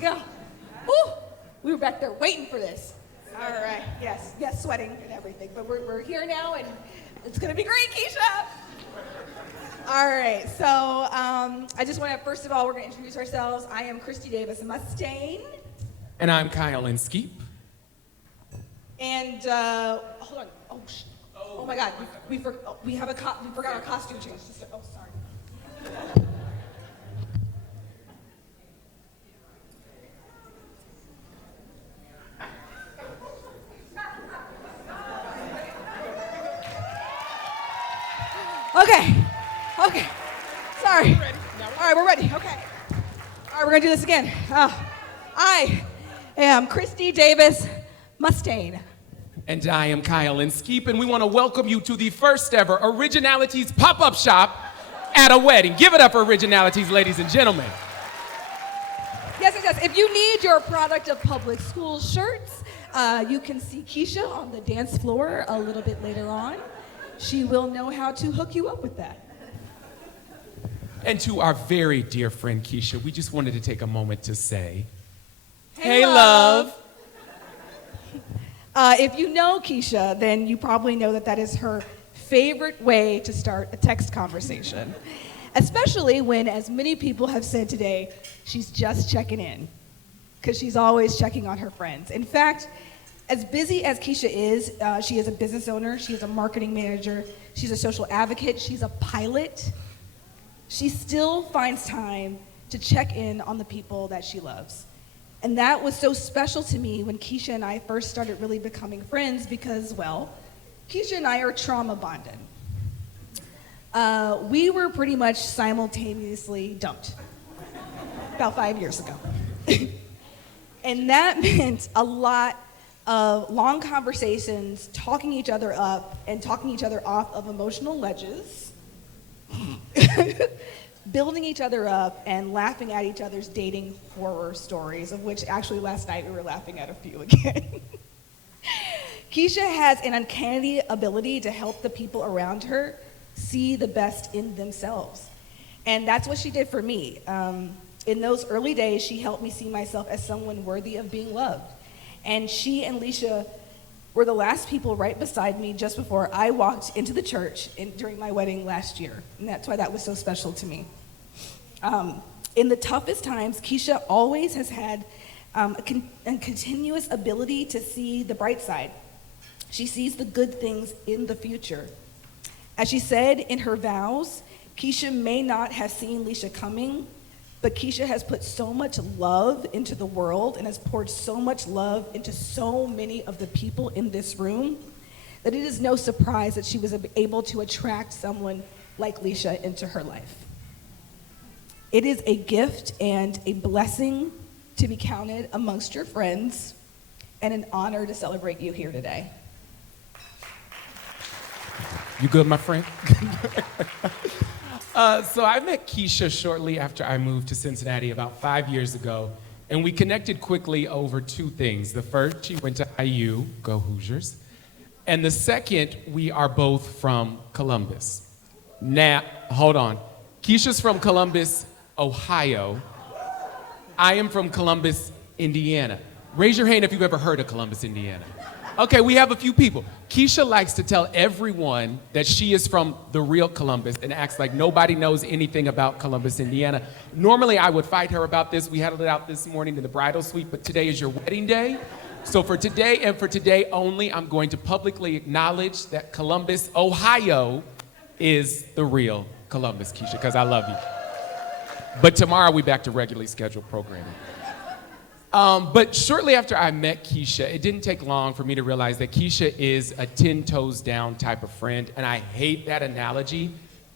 we go. Woo! We were back there waiting for this. All right, yes, sweating and everything. But we're here now, and it's gonna be great, Keesha. All right, so I just want to, first of all, we're gonna introduce ourselves. I am Kristy Davis Mustaine. And I'm Inskeep. And hold on. Oh my God. We forgot our costume change. Oh, sorry. Okay. Sorry. All right, we're ready. Okay. All right, we're gonna do this again. I am Kristy Davis Mustaine. And I am Inskeep, and we want to welcome you to the first ever Originalities pop-up shop at a wedding. Give it up for Originalities, ladies and gentlemen. Yes. If you need your product of public school shirts, you can see Keesha on the dance floor a little bit later on. She will know how to hook you up with that. And to our very dear friend Keesha, we just wanted to take a moment to say, Hey, love. If you know Keesha, then you probably know that is her favorite way to start a text conversation, especially when, as many people have said today, she's just checking in, because she's always checking on her friends. In fact, as busy as Keesha is, she is a business owner, she is a marketing manager, she's a social advocate, she's a pilot. She still finds time to check in on the people that she loves. And that was so special to me when Keesha and I first started really becoming friends because, well, Keesha and I are trauma bonded. We were pretty much simultaneously dumped about 5 years ago. And that meant a lot of long conversations, talking each other up and talking each other off of emotional ledges, building each other up and laughing at each other's dating horror stories, of which actually last night we were laughing at a few again. Keesha has an uncanny ability to help the people around her see the best in themselves. And that's what she did for me. In those early days, she helped me see myself as someone worthy of being loved. And she and Leesha were the last people right beside me just before I walked into the church during my wedding last year. And that's why that was so special to me. In the toughest times, Keesha always has had a continuous ability to see the bright side. She sees the good things in the future. As she said in her vows, Keesha may not have seen Leesha coming, but Keesha has put so much love into the world and has poured so much love into so many of the people in this room that it is no surprise that she was able to attract someone like Leesha into her life. It is a gift and a blessing to be counted amongst your friends and an honor to celebrate you here today. You good, my friend? So I met Keesha shortly after I moved to Cincinnati about 5 years ago, and we connected quickly over two things. The first, she went to IU, go Hoosiers, and the second, we are both from Columbus. Now, hold on. Keesha's from Columbus, Ohio. I am from Columbus, Indiana. Raise your hand if you've ever heard of Columbus, Indiana. Okay, we have a few people. Keesha likes to tell everyone that she is from the real Columbus and acts like nobody knows anything about Columbus, Indiana. Normally, I would fight her about this. We had it out this morning in the bridal suite, but today is your wedding day. So for today and for today only, I'm going to publicly acknowledge that Columbus, Ohio is the real Columbus, Keesha, because I love you. But tomorrow, we back to regularly scheduled programming. But shortly after I met Keesha, it didn't take long for me to realize that Keesha is a 10 toes down type of friend, and I hate that analogy,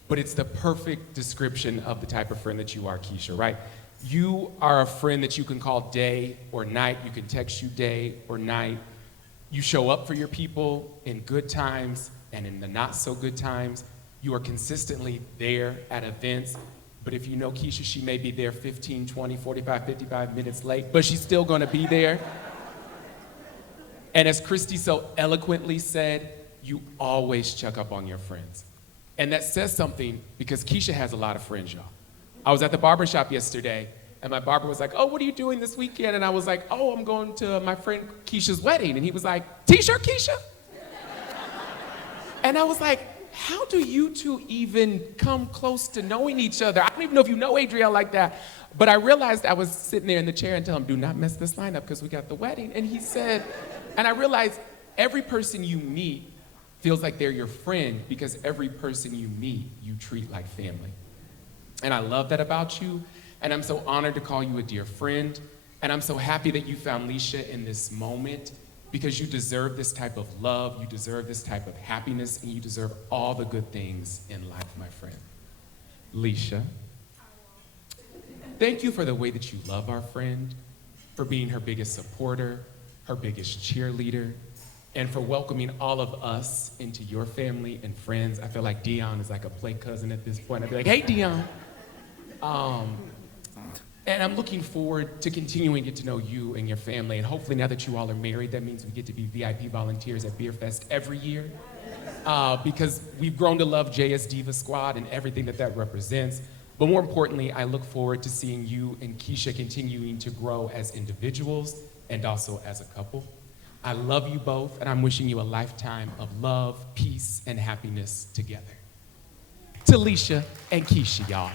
but it's the perfect description of the type of friend that you are, Keesha, right? You are a friend that you can call day or night. You can text you day or night. You show up for your people in good times and in the not so good times. You are consistently there at events. But if you know Keesha, she may be there 15, 20, 45, 55 minutes late, but she's still gonna be there. And as Kristy so eloquently said, you always check up on your friends. And that says something because Keesha has a lot of friends, y'all. I was at the barbershop yesterday, And my barber was like, oh, what are you doing this weekend? And I was like, oh, I'm going to my friend Keisha's wedding. And he was like, T-shirt, Keisha? And I was like, how do you two even come close to knowing each other? I don't even know if you know Adriel like that. But I realized I was sitting there in the chair and telling him, do not mess this line up because we got the wedding. And he said, and I realized every person you meet feels like they're your friend because every person you meet, you treat like family. And I love that about you. And I'm so honored to call you a dear friend. And I'm so happy that you found Leesha in this moment because you deserve this type of love, you deserve this type of happiness, and you deserve all the good things in life, my friend. Leesha, thank you for the way that you love our friend, for being her biggest supporter, her biggest cheerleader, and for welcoming all of us into your family and friends. I feel like Dion is like a play cousin at this point. I'd be like, hey, Dion. And I'm looking forward to continuing to get to know you and your family. And hopefully now that you all are married, that means we get to be VIP volunteers at Beer Fest every year. Because we've grown to love JS Diva Squad and everything that that represents. But more importantly, I look forward to seeing you and Keesha continuing to grow as individuals and also as a couple. I love you both, and I'm wishing you a lifetime of love, peace, and happiness together. To Leesha and Keesha, y'all.